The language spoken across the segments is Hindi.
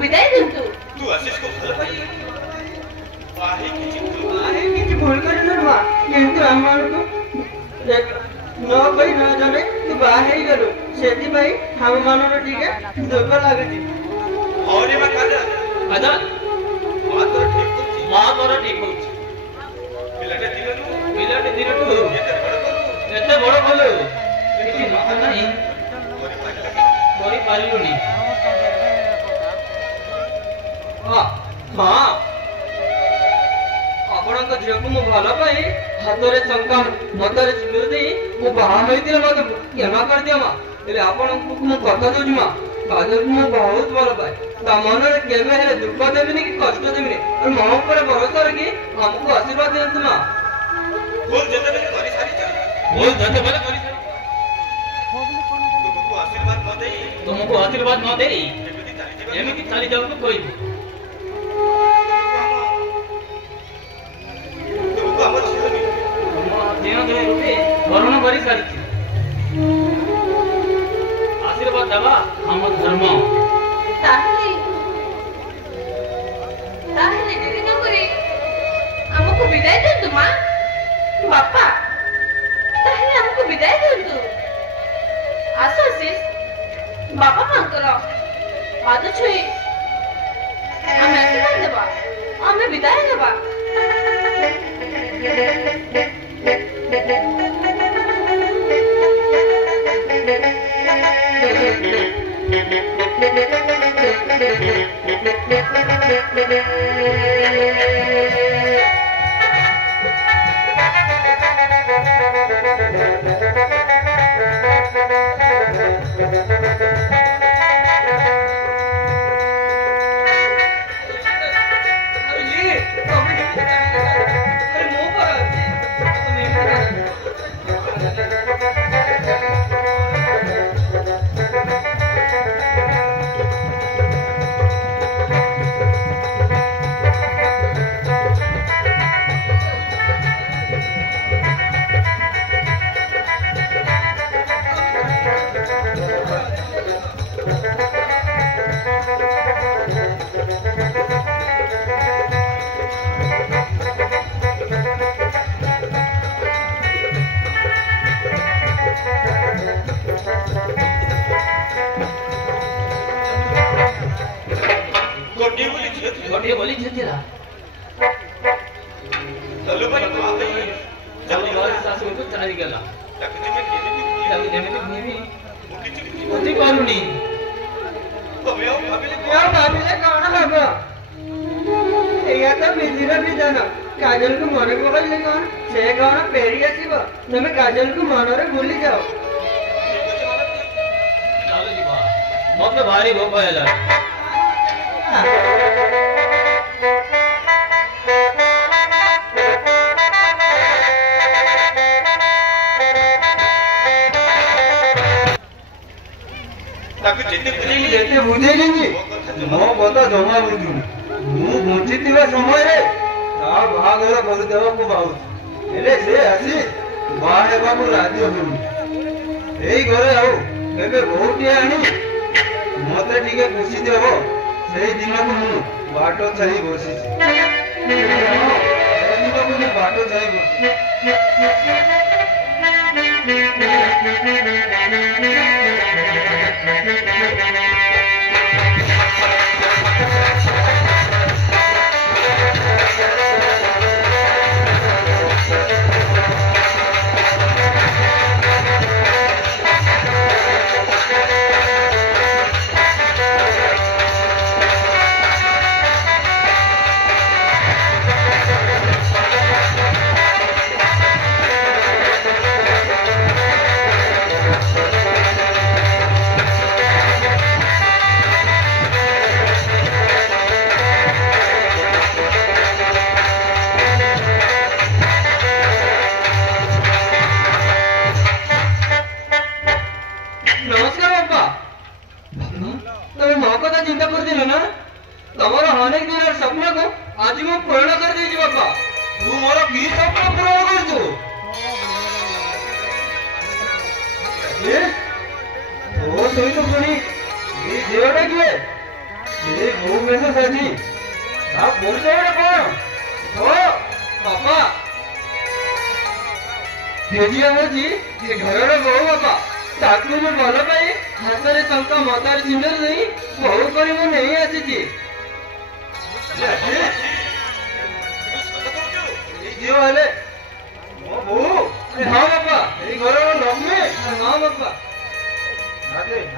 विदाई दिंतु तू आशीष को भल पाई बाहे किछि भूल करिन मां किंतु हमर को न कोई न जाने तू बाहे गलो सेति भाई हम मानर टिके दुख लागछि और एमा काजा आजा मां तोर ठीक होछि ठीक होछि पिलाटे दिनटू एते बड़ बोलो किछि न नाही करि पारिलुनी मां ଆପଣଙ୍କ ଝିଅକୁ ମୁଁ ଭଲ ପାଇ ହାତରେ ଶଙ୍ଖା ମତରେ ସିନ୍ଦୁର ଦେଇ ମୁଁ ବାହା ହୋଇଥିଲେ ମୋତେ କ୍ଷମା କରିଦିଅ ମା ହେଲେ ଆପଣଙ୍କୁ ମୁଁ କଥା ଦଉଛି ମା କାଜଲକୁ ମୁଁ ବହୁତ ଭଲ ପାଏ ତା ମନରେ କେବେ ହେଲେ ଦୁଃଖ ଦେବିନି କି କଷ୍ଟ ଦେବିନି ଆଉ ମୋ ଉପରେ ଭରସା ରଖି ଆମକୁ ଆଶୀର୍ବାଦ ଦିଅନ୍ତୁ ମା ଭୁଲ ଯେତେବେଳେ କରି ସାରିଛ तुमको आशीर्वाद न देई एमिति चली जाऊ तो कहबी वर्ण करी सारी आशीर्वाद दबा हम धर्म ताहले देरी न करे हमको विदाई देंतु मां बापा ताहले हमको विदाई देंतु आसो आशीष बापा मांकर पाद छुई हमें आशीर्वाद देबा हमें विदाई देबा गोटे बोली छतिला चलो भाई तू आ गई जल्दी घर सासु को चली गेला ताकि मैं जल्दी जेमिति भूमि उठी पारुनी तमे और भाबिले कौन हबो एया तो बिजिरा भी जाना काजल को मने पकड़ले कौन से कौन पेरी आसीबो तमे काजल को मनरे भूली जाओ चलो जीवा मत भारी भोग आला ताकि जेते जेते बुझेलिनी मो कथा जमा बुझु मु बंचितिबा समय रे ता बाहागर कर देबा को बाहु हेले से आसी बाहे बाबू राजी होनु एई घरे आउ केबे बहुटी आनी मते ठीके खुशी देबो सेई दिन को मु बाटो चाहि बसी दिन को मु बाटो चाहि बसी ଏଇ ବୋଉ ବେଶ ସାଜି ତା ପରିଚୟଟା କଣ? ଓ ବାପା ଝିଅ ହେଉଛି ଏ ଘରର ବୋହୂ ବାପା। ତାକୁ ମୁଁ ଭଲ ପାଇ ହାତରେ ଟଙ୍କା ମତାର ସିନ୍ଦୁର ଦେଇ ବୋହୂ କରି ମୁଁ ନେଇ ଆସିଛି। ଝିଅ ହେଲେ ମୋ ବୋହୂ? ହଁ ବାପା, ଏଇ ଘରର ଲକ୍ଷ୍ମୀ। ହଁ ବାପା।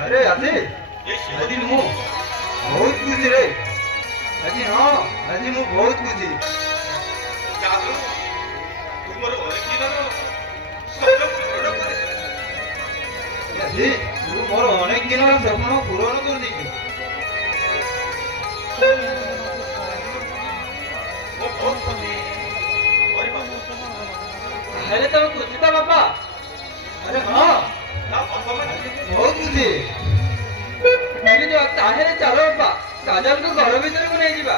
ଆରେ ଆଜି ମୁଁ ବହୁତ ଖୁସି ରେ। ଆଜି ହଁ, ଆଜି ମୁଁ ବହୁତ ଖୁସି। ଆଜି ତୁ ମୋର ଅନେକ ଦିନର ସ୍ୱପ୍ନ ପୂରଣ କରିଦେଇଛୁ। ହେଲେ ତମେ ଖୁସି ତ ବାପା? ଆରେ ହଁ, ବହୁତ ଖୁସି। ତାହେଲେ ଚାଲ ବାପା, କାଜଲକୁ ଘର ଭିତରକୁ ନେଇଯିବା।